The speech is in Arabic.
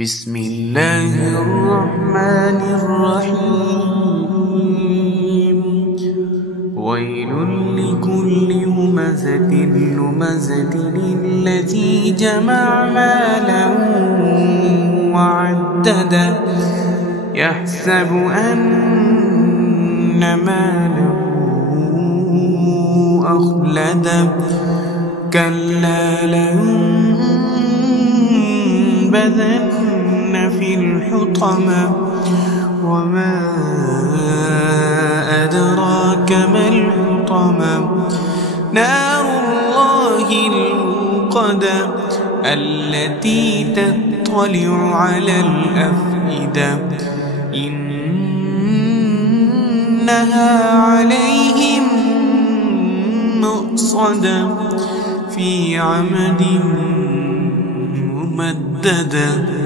بسم الله الرحمن الرحيم. ويل لكل همزة لمزة الذي جمع مالا وعدده يحسب أن ماله أخلده كلا لينبذن في الحطمة وما أدراك ما الحطمة نار الله الموقدة التي تطلع على الأفئدة إنها عليهم مؤصدة في عمد ممددة.